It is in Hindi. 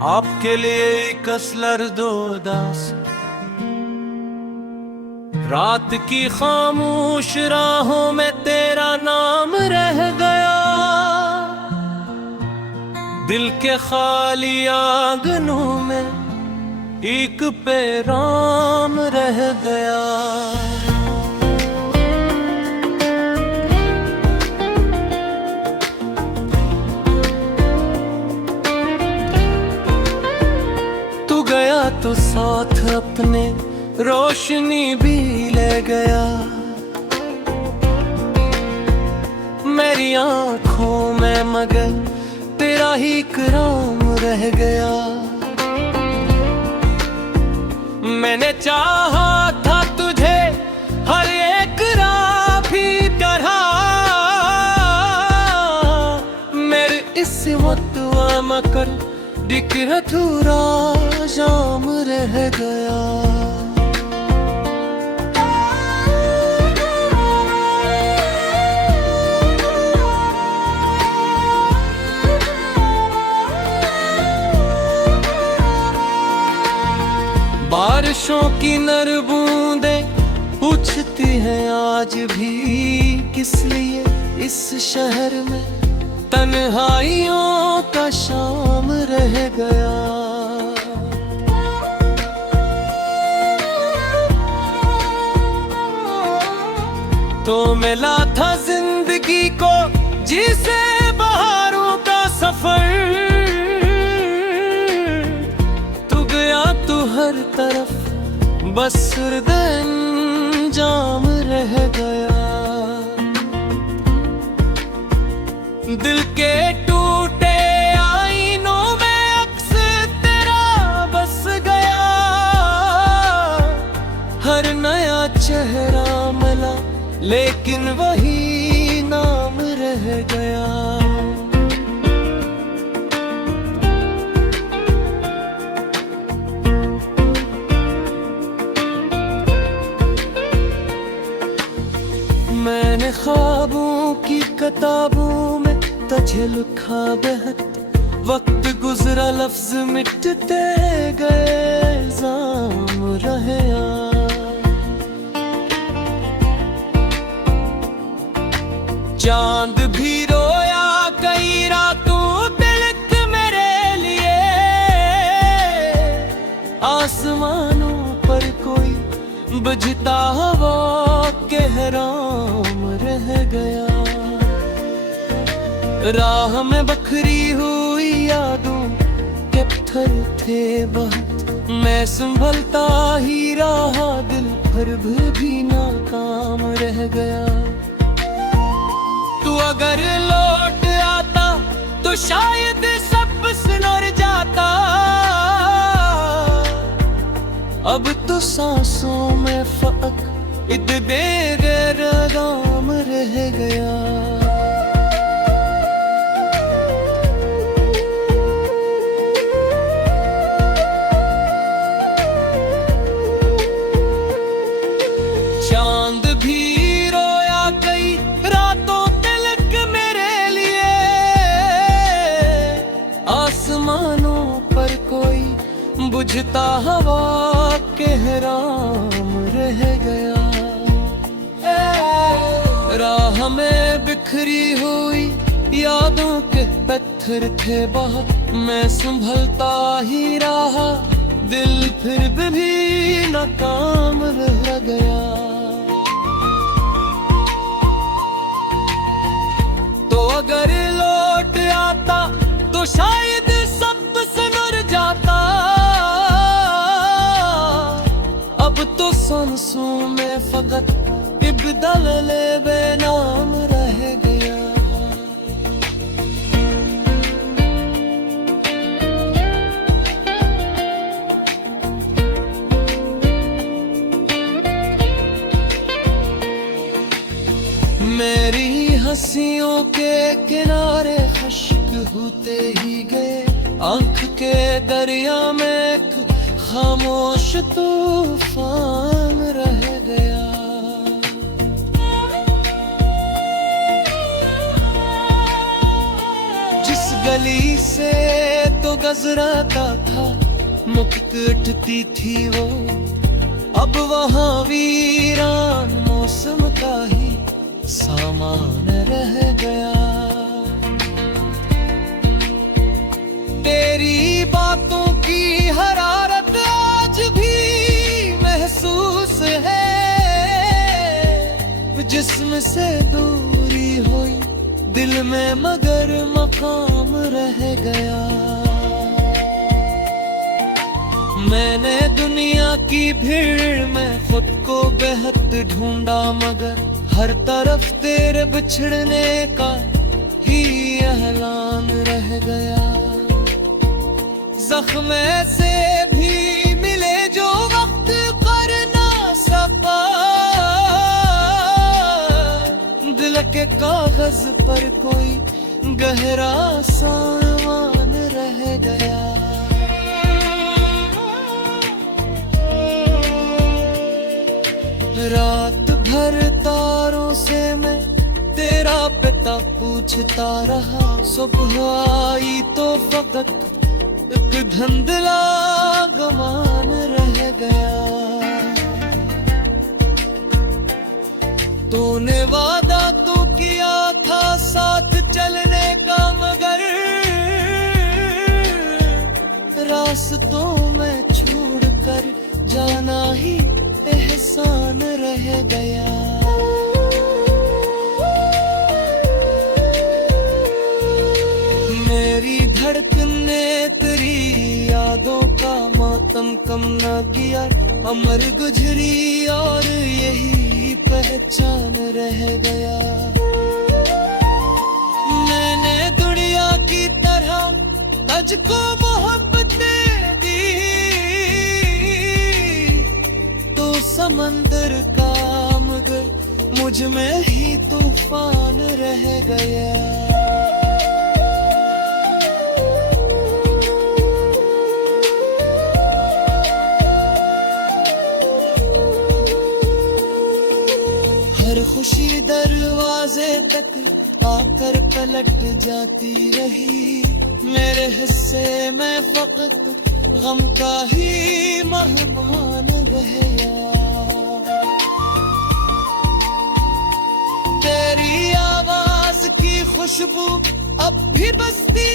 आपके लिए कसलर दो दास, रात की खामोश राहों में तेरा नाम रह गया, दिल के खाली आंगनों में एक पैगाम रह गया। तू गया तो साथ अपने रोशनी भी ले गया, मेरी आंखों में मगर तेरा ही कराम रह गया। मैंने चाहा था तुझे हर एक राही तरह, मेरे इस वतवा मकर दिक्र अधूरा जाम रह गया। बारिशों की नर बूंदें पूछती हैं आज भी किस लिए इस शहर में तन्हाइयों का शाम रह गया। तो मिला था जिंदगी को जिसे बहारों का सफर, तू गया तो हर तरफ बस जाम रह गया। दिल के टूटे आईनों में अक्स तेरा बस गया, हर नया चेहरा मिला लेकिन वही नाम रह गया। मैंने ख्वाबों की किताबों में तुझे लिखा बेहद, वक्त गुजरा लफ्ज मिटते गए इल्जाम रहे। चांद भी रोया कई रातों तिलक मेरे लिए, आसमानों पर कोई बुझता हवा के हराम रह गया। राह में बखरी हुई यादों के पत्थर थे बहुत, मैं संभलता ही रहा दिल पर भी नाकाम रह गया। तू अगर लौट आता तो शायद सब सुलझ जाता, अब तो सांसों में फर्क इद बेगम रह गया। चांद भी रोया कई रातों तिलक मेरे लिए, आसमानों पर कोई बुझता हवा के हराम रह गया। राह में बिखरी हुई यादों के पत्थर थे बहुत, मैं संभलता ही रहा दिल फिर भी नाकाम रह गया। तो अगर लौट आता तो शायद सब सुलझ जाता, अब तो सांसों में फकत इब्दल बेनाम रह गया। मेरी हंसियों के किनारे खश्क होते ही गए, आंख के दरिया में एक खामोश तूफान रह गया। गली से तो गजराता था, मुक्त उठती थी वो, अब वहाँ वीरान मौसम का ही सामान रह गया। तेरी बातों की हरारत आज भी महसूस है, जिस्म से दूरी हुई दिल में मगर मकाम रह गया। मैंने दुनिया की भीड़ में खुद को बेहद ढूंढा, मगर हर तरफ तेरे बिछड़ने का ही ऐलान रह गया। जख्म से भी मिले जो वक्त कर ना सका, दिल के कागज पर कोई गहरा सामान रह गया। रात भर तारों से मैं तेरा पता पूछता रहा, सुबह आई तो फकत एक धुंधला गमान रह गया। तूने वादा तो किया था साथ चलने का, मगर रास्तों में छोड़कर जाना ही एहसान रह गया। मेरी धड़कने तेरी यादों का मातम कम न किया, अमर गुजरी और यही पहचान रह गया। मैंने दुनिया की तरह तुझको मोहब्बतें दी, तो समंदर का मगर मुझ में ही तूफान रह गया। हर खुशी दरवाजे तक आकर पलट जाती रही, मेरे हिस्से में फकत गम का ही मेहमान गया। तेरी आवाज की खुशबू अब भी बसती